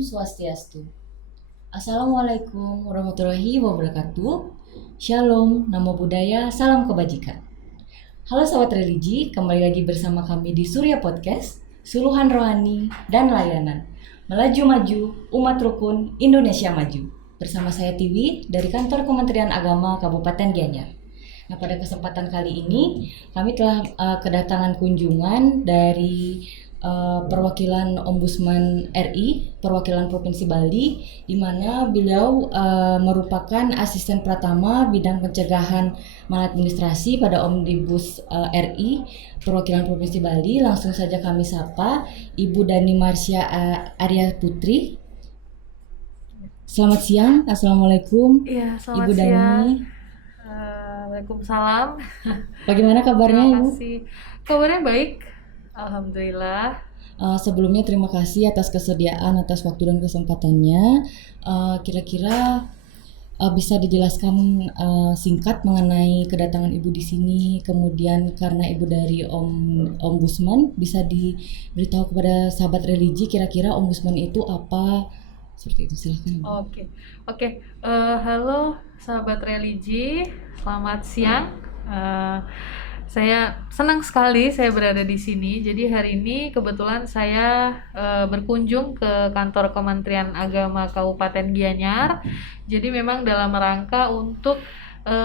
Swastiastu. Assalamualaikum warahmatullahi wabarakatuh. Shalom, namo buddhaya, salam kebajikan. Halo sahabat religi, kembali lagi bersama kami di Surya Podcast, Suluhan Rohani dan Layanan. Melaju maju, umat rukun, Indonesia maju. Bersama saya Tiwi dari Kantor Kementerian Agama Kabupaten Gianyar. Nah, pada kesempatan kali ini kami telah kedatangan kunjungan dari perwakilan Ombudsman RI, perwakilan Provinsi Bali, di mana beliau merupakan asisten pratama bidang pencegahan maladministrasi pada Omnibus RI, perwakilan Provinsi Bali. Langsung saja kami sapa Ibu Dani Marsya Arya Putri. Selamat siang, Assalamualaikum. Iya, selamat Ibu siang. Dani. Waalaikumsalam. Bagaimana kabarnya, Terima Ibu? kasih. Kabarnya baik. Alhamdulillah. Sebelumnya terima kasih atas kesediaan, atas waktu dan kesempatannya. Kira-kira bisa dijelaskan singkat mengenai kedatangan Ibu di sini, kemudian karena Ibu dari Ombudsman, bisa diberitahu kepada sahabat religi kira-kira Ombudsman itu apa? Seperti itu, silahkan Ibu. Oke. Halo sahabat religi, selamat siang. Saya senang sekali saya berada di sini. Jadi hari ini kebetulan saya berkunjung ke kantor Kementerian Agama Kabupaten Gianyar. Jadi memang dalam rangka untuk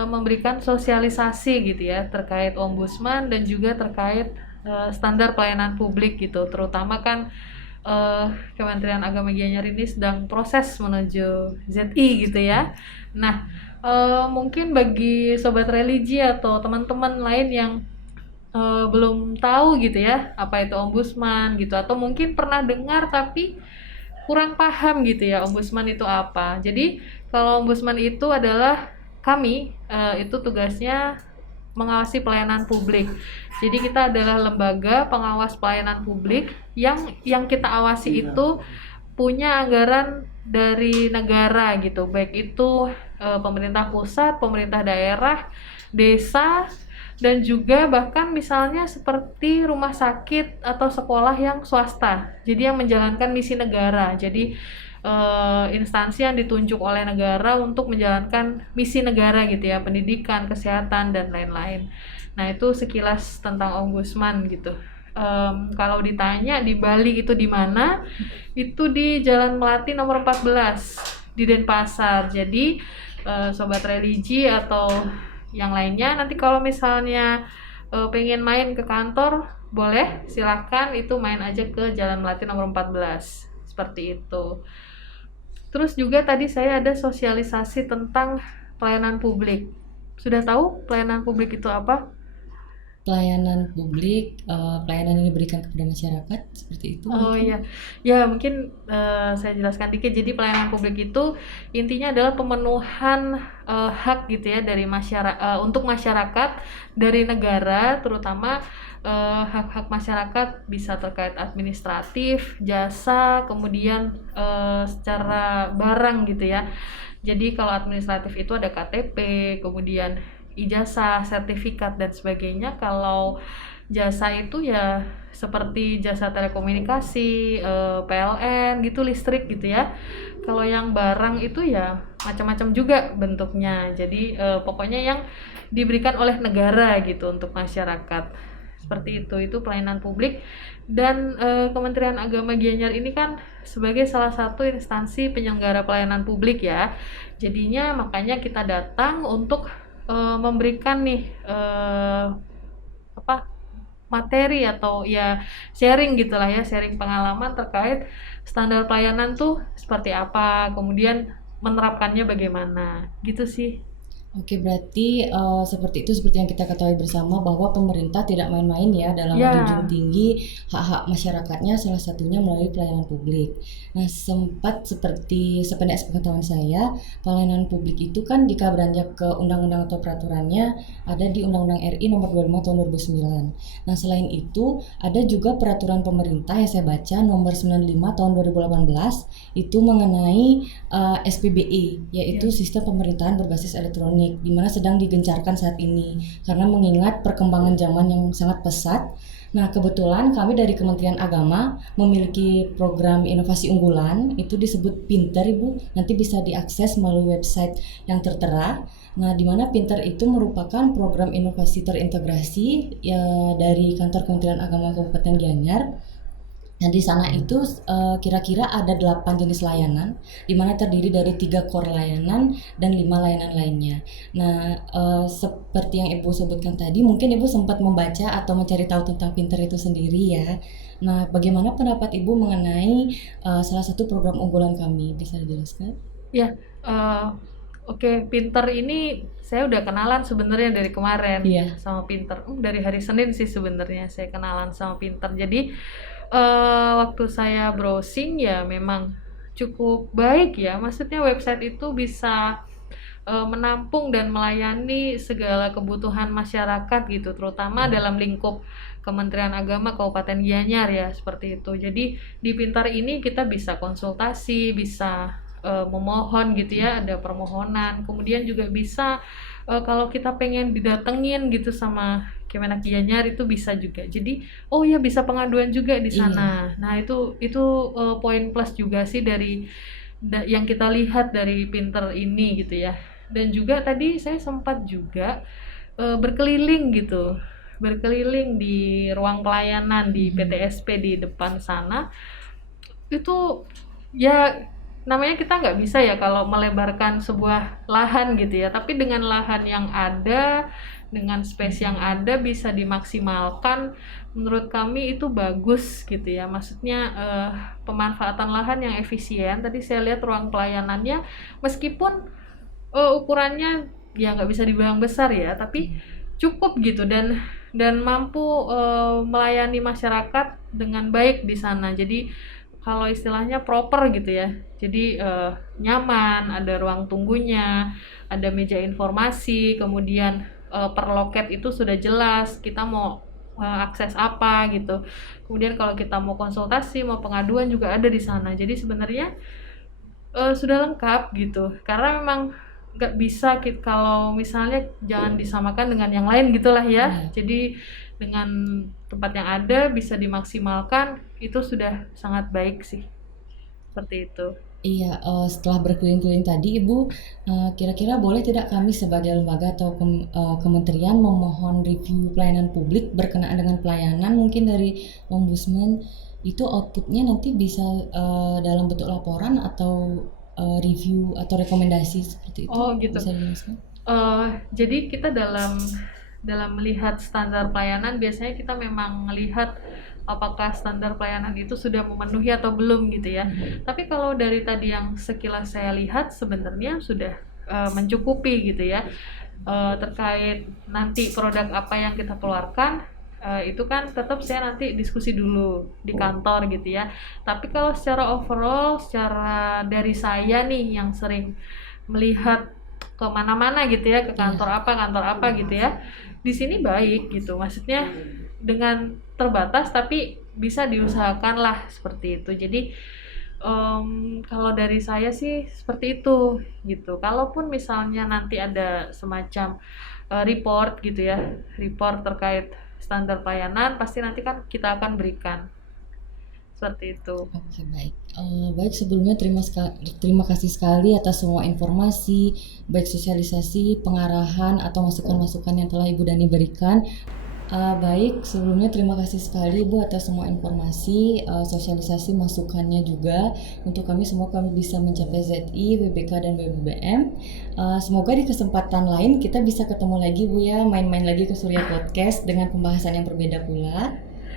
memberikan sosialisasi gitu ya terkait Ombudsman dan juga terkait standar pelayanan publik gitu. Terutama kan Kementerian Agama Gianyar ini sedang proses menuju ZI gitu ya. Nah, mungkin bagi sobat religi atau teman-teman lain yang belum tahu gitu ya apa itu ombudsman gitu, atau mungkin pernah dengar tapi kurang paham gitu ya ombudsman itu apa. Jadi kalau ombudsman itu adalah kami itu tugasnya mengawasi pelayanan publik. Jadi kita adalah lembaga pengawas pelayanan publik yang kita awasi itu punya anggaran dari negara gitu, baik itu pemerintah pusat, pemerintah daerah, desa, dan juga bahkan misalnya seperti rumah sakit atau sekolah yang swasta. Jadi yang menjalankan misi negara. Jadi instansi yang ditunjuk oleh negara untuk menjalankan misi negara gitu ya, pendidikan, kesehatan, dan lain-lain. Nah, itu sekilas tentang ombudsman gitu. Kalau ditanya di Bali itu di mana, itu di Jalan Melati nomor 14 di Denpasar. Jadi sobat religi atau yang lainnya nanti kalau misalnya pengen main ke kantor, boleh silakan itu main aja ke Jalan Melati nomor 14 seperti itu. Terus juga tadi saya ada sosialisasi tentang pelayanan publik. Sudah tahu pelayanan publik itu apa? Pelayanan publik, pelayanan yang diberikan kepada masyarakat, seperti itu. Oh iya, ya mungkin saya jelaskan dikit. Jadi pelayanan publik itu intinya adalah pemenuhan hak gitu ya dari masyarakat untuk masyarakat dari negara, terutama hak-hak masyarakat bisa terkait administratif, jasa, kemudian secara barang gitu ya. Jadi kalau administratif itu ada KTP, kemudian ijazah, sertifikat dan sebagainya. Kalau jasa itu ya seperti jasa telekomunikasi, PLN gitu, listrik gitu ya. Kalau yang barang itu ya macam-macam juga bentuknya. Jadi pokoknya yang diberikan oleh negara gitu untuk masyarakat. Seperti itu pelayanan publik. Dan Kementerian Agama Gianyar ini kan sebagai salah satu instansi penyelenggara pelayanan publik ya. Jadinya makanya kita datang untuk memberikan nih materi atau ya sharing gitulah ya, sharing pengalaman terkait standar pelayanan tuh seperti apa, kemudian menerapkannya bagaimana gitu sih. Oke, berarti seperti itu, seperti yang kita ketahui bersama bahwa pemerintah tidak main-main ya dalam Ya. menjunjung tinggi hak-hak masyarakatnya, salah satunya melalui pelayanan publik. Nah, sempat seperti sependek sepengetahuan saya, pelayanan publik itu kan jika beranjak ke undang-undang atau peraturannya ada di Undang-Undang RI nomor 25 tahun 2009. Nah, selain itu ada juga peraturan pemerintah yang saya baca nomor 95 tahun 2018 itu mengenai SPBE, yaitu sistem pemerintahan berbasis elektronik. akademik, di mana sedang digencarkan saat ini karena mengingat perkembangan zaman yang sangat pesat. Nah, kebetulan kami dari Kementerian Agama memiliki program inovasi unggulan, itu disebut Pinter, Ibu. Nanti bisa diakses melalui website yang tertera. Nah, di mana Pinter itu merupakan program inovasi terintegrasi ya, dari kantor Kementerian Agama Kabupaten Gianyar. Nah, di sana itu kira-kira ada 8 jenis layanan, di mana terdiri dari 3 core layanan dan 5 layanan lainnya. Nah, seperti yang Ibu sebutkan tadi, mungkin Ibu sempat membaca atau mencari tahu tentang Pinter itu sendiri ya. Nah, bagaimana pendapat Ibu mengenai salah satu program unggulan kami? Bisa dijelaskan? Ya, oke, Pinter ini saya udah kenalan sebenarnya dari kemarin Iya. sama Pinter. Dari hari Senin sih sebenarnya saya kenalan sama Pinter. Jadi waktu saya browsing ya memang cukup baik ya. Maksudnya website itu bisa menampung dan melayani segala kebutuhan masyarakat gitu, terutama dalam lingkup Kementerian Agama Kabupaten Gianyar ya, seperti itu. Jadi di Pintar ini kita bisa konsultasi, bisa memohon gitu ya, ada permohonan. Kemudian juga bisa kalau kita pengen didatengin gitu sama Kemenak Gianyar itu bisa juga. Jadi oh ya bisa pengaduan juga di sana. Nah, itu poin plus juga sih dari yang kita lihat dari Pinter ini gitu ya. Dan juga tadi saya sempat juga berkeliling gitu, berkeliling di ruang pelayanan di PTSP di depan sana. Itu ya namanya kita nggak bisa ya kalau melebarkan sebuah lahan gitu ya, tapi dengan lahan yang ada, dengan space yang ada bisa dimaksimalkan. Menurut kami itu bagus gitu ya, maksudnya pemanfaatan lahan yang efisien. Tadi saya lihat ruang pelayanannya meskipun ukurannya ya nggak bisa dibilang besar ya, tapi cukup gitu dan mampu melayani masyarakat dengan baik di sana. Jadi kalau istilahnya proper gitu ya, jadi nyaman, ada ruang tunggunya, ada meja informasi, kemudian per loket itu sudah jelas kita mau akses apa gitu. Kemudian kalau kita mau konsultasi, mau pengaduan juga ada di sana. Jadi sebenarnya sudah lengkap gitu, karena memang nggak bisa kalau misalnya jangan disamakan dengan yang lain gitulah ya. Jadi dengan tempat yang ada bisa dimaksimalkan, itu sudah sangat baik sih, seperti itu. Iya, setelah berkeliling-keliling tadi, Ibu, kira-kira boleh tidak kami sebagai lembaga atau kementerian memohon review pelayanan publik berkenaan dengan pelayanan mungkin dari Ombudsman, itu outputnya nanti bisa dalam bentuk laporan atau review atau rekomendasi seperti itu? Oh gitu. Bisa dijelaskan? Jadi kita dalam melihat standar pelayanan biasanya kita memang melihat apakah standar pelayanan itu sudah memenuhi atau belum gitu ya. Tapi kalau dari tadi yang sekilas saya lihat sebenarnya sudah mencukupi gitu ya. Terkait nanti produk apa yang kita keluarkan, itu kan tetap saya nanti diskusi dulu di kantor gitu ya. Tapi kalau secara overall, secara dari saya nih yang sering melihat kemana-mana gitu ya, ke kantor apa gitu ya, di sini baik gitu, maksudnya dengan terbatas tapi bisa diusahakan lah seperti itu. Jadi kalau dari saya sih seperti itu gitu. Kalaupun misalnya nanti ada semacam report gitu ya, report terkait standar pelayanan, pasti nanti kan kita akan berikan seperti itu. Oke, baik. Baik, sebelumnya terima kasih sekali atas semua informasi, baik sosialisasi, pengarahan atau masukan-masukan yang telah Ibu Dani berikan. Baik, sebelumnya terima kasih sekali Ibu atas semua informasi, sosialisasi masukannya juga. Untuk kami semua kami bisa mencapai ZI, WBK dan WBBM. Semoga di kesempatan lain kita bisa ketemu lagi Bu ya, main-main lagi ke Surya Podcast dengan pembahasan yang berbeda pula.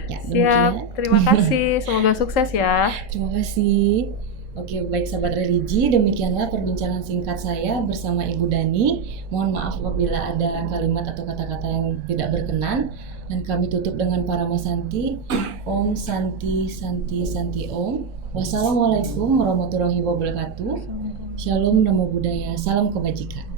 Ya, Siap, terima kasih. Semoga sukses ya. Terima kasih. Oke, baik sahabat religi, demikianlah perbincangan singkat saya bersama Ibu Dani. Mohon maaf apabila ada kalimat atau kata-kata yang tidak berkenan. Dan kami tutup dengan Parama Santi. Om Santi Santi Santi Om. Wassalamualaikum warahmatullahi wabarakatuh. Shalom, Namo Buddhaya, salam kebajikan.